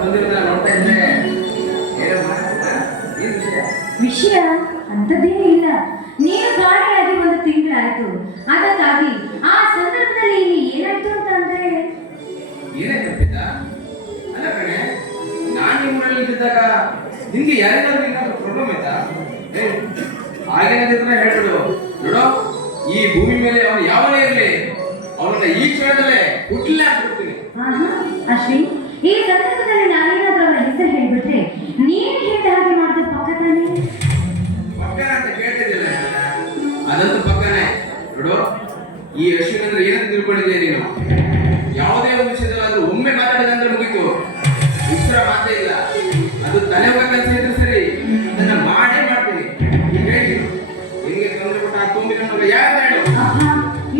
ಬಂದಿರೋದನ್ನ ನೋಡ್ತಾ ಇದ್ರೆ ವಿಷಯ ಅಂತದೇನೂ ಇಲ್ಲ. ನೀನು ಗಾಳಿಯಾಗಿ ಒಂದು ತಿಂಗಳಾಯ್ತು. ಅದಕ್ಕಾಗಿ ಆ ಸಂದರ್ಭದಲ್ಲಿ ಇಲ್ಲಿ ಏನಾಯ್ತು ಅಂತಂದ್ರೆ ಏನಾಯ್ತಪ್ಪಿದ್ದ? ಅಲ್ಲ ಕಣೆ, ನಾನು ನಿಮ್ಮೂರಲ್ಲಿ ಇದ್ದಾಗ ನಿಂಗೆ ಯಾರಿಗಾದ್ರೂ ಏನಾದ್ರೂ ಪ್ರಾಬ್ಲಮ್ ಆಯ್ತಾ? ಹಾಗೇನಾದ್ರೆ ಹೇಳ್ಬಿಡು. ನೋಡೋ, ಈ ಭೂಮಿ ಮೇಲೆ ಅವನು ಯಾವನೇ ಇರಲಿ, ಅವನನ್ನ ಈ ಕ್ಷಣದಲ್ಲೇ ಹುಟ್ಟಲೇ ಹಾಕ್ಬಿಡ್ತೀನಿ. ಅಶ್ವಿನ್, ಈ ಸಂದರ್ಭದಲ್ಲಿ ನಾನೇನಾದ್ರೂ ಅವರ ಹೆಸರು ಹೇಳ್ಬಿಟ್ರೆ ನೀನು ಹೇಳಿದ ಹಾಗೆ ಮಾಡಿದ ಪಕ್ಕ ತಾನೇ? ಪಕ್ಕನ ಅಂತ ಕೇಳ್ತಿದ್ದಿಲ್ಲ, ಅದಂತೂ ಪಕ್ಕನೇ. ನೋಡು, ಈ ಅಶ್ವಿನ್ ಅಂದ್ರೆ ಏನಂತ ತಿಳ್ಕೊಂಡಿದ್ದೆ ನೀನು? ಯಾವುದೇ ಒಂದು ವಿಷಯದಲ್ಲಾದ್ರೂ ಒಮ್ಮೆ ಮಾತಾಡಿದಂದ್ರೆ ಮುಗೀತು, ಉತ್ತರ ಮಾತೇ ಇಲ್ಲ. ಅದು ತಲೆ ಹೋಗ ಕೆಲಸ ಇದ್ರೆ ಸರಿ, ಅದನ್ನ ಮಾಡೇ ಮಾಡ್ತೀನಿ. ಈಗ ಹೇಳಿ, ನಿಮಗೆ ತೊಂದರೆ ಕೊಟ್ಟ ಆ ತುಂಬಿನ ಮಗ ಯಾರು ಹೇಳು?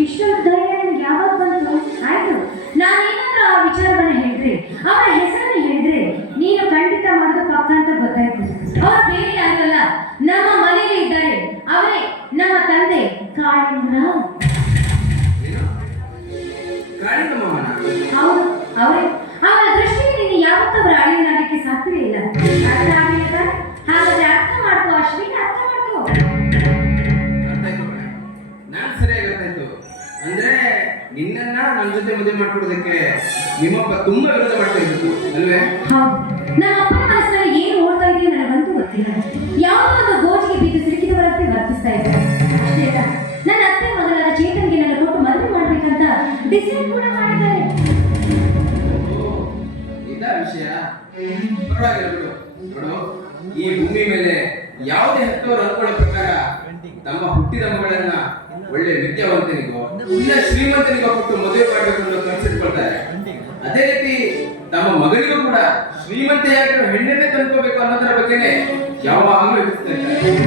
ಇಷ್ಟೊಂದು ಧೈರ್ಯ ನನಗೆ ಯಾವಾಗ ಬಂತು? ಆಯ್ತು, ನಾನೇನಾದ್ರೂ ಆ ವಿಚಾರವನ್ನ ಹೇಳಿದ್ರೆ, ಅವರ ಹೆಸರನ್ನು ಹೇಳಿದ್ರೆ ನೀನು ಖಂಡಿತ ಮಾಡೋದು ಪಕ್ಕ ಅಂತ ಗೊತ್ತಾಯ್ತು. ಅವರು ಬೇರೆ ಯಾರಲ್ಲ, ನಮ್ಮ ಮನೆಯಲ್ಲೇ ಇದ್ದಾರೆ. ಅವರೇ ನಮ್ಮ ತಂದೆ ಕಾಳಿಂದ್ರ. ಹೌದು, ಅವರೇ. ಅವರ ದೃಷ್ಟಿಗೆ ನೀನು ಯಾವತ್ತೂ ಅವರ ಅಳಿಯನಾಗಲಿಕ್ಕೆ ಸಾಧ್ಯವೇ ಇಲ್ಲ. ಅರ್ಥ ಆಗಿಲ್ಲ? ಹಾಗಾದ್ರೆ ಅರ್ಥ ಮಾಡ್ಕೋ ಅಶ್ವಿನ್, ಅರ್ಥ ಮಾಡ್ಕೋ. ನಾನ್ ಸರಿಯಾಗಿ ಗೊತ್ತಾಯ್ತು. ಅಂದ್ರೆ ನಿನ್ನನ್ನ ನನ್ನ ಜೊತೆ ಮದುವೆ ಮಾಡ್ಕೊಡೋದಕ್ಕೆ ನಿಮ್ಮಪ್ಪ ತುಂಬಾ ವಿರೋಧ ಮಾಡ್ತಾ ಇದ್ರು ಅಲ್ವೇ? ಹೌದು, ನಮ್ಮ ಅಪ್ಪನ ಮನಸ್ಸಿನಲ್ಲಿ ಏನು ಓಡ್ತಾ ಇದೆಯೋ ನನಗಂತೂ ಗೊತ್ತಿಲ್ಲ. ಯಾವುದೋ ಒಂದು ಗೋಜಿಗೆ ಬಿದ್ದು ಸಿಲುಕಿದವರಂತೆ ವರ್ತಿಸ್ತಾ ಇದ್ದಾರೆ. ಅಷ್ಟೇ ಅಲ್ಲ, ನನ್ನ ಅತ್ತೆ ಮಗನಾದ ಚೇತನ್ಗೆ ನನ್ನ ಕೊಟ್ಟು ಮದುವೆ ಮಾಡ್ಬೇಕಂತ ಡಿಸೈಡ್ ಕೂಡ ಮಾಡಿದ್ದಾರೆ. ಇದಾ ವಿಷಯ? ಪರವಾಗಿಲ್ಲ ಬಿಡು. ನೋಡು, ಈ ಭೂಮಿ ಮೇಲೆ ಯಾವುದೇ ಹೆತ್ತವರು ಅನ್ಕೊಳ್ಳೋ ಪ್ರಕಾರ ತಮ್ಮ ಹುಟ್ಟಿದ ಮಗಳನ್ನ ಒಳ್ಳೆ ವಿದ್ಯಾವಂತನಿಗೋ ಇಲ್ಲ ಶ್ರೀಮಂತನಿಗೋ ಕೊಟ್ಟು ಮದುವೆ ಮಾಡಬೇಕು ಅನ್ನೋ ಕನಸಿಟ್ಕೊಳ್ತಾರೆ. ಅದೇ ರೀತಿ ತಮ್ಮ ಮಗಳಿಗೂ ಕೂಡ ಶ್ರೀಮಂತೆಯಾಗಿರೋ ಹೆಣ್ಣನ್ನೇ ತಂದ್ಕೋಬೇಕು ಅನ್ನೋದರ ಬಗ್ಗೆನೇ ಯಾವಾಗಲೂ ಯೋಚಿಸ್ತಾ ಇರ್ತಾರೆ.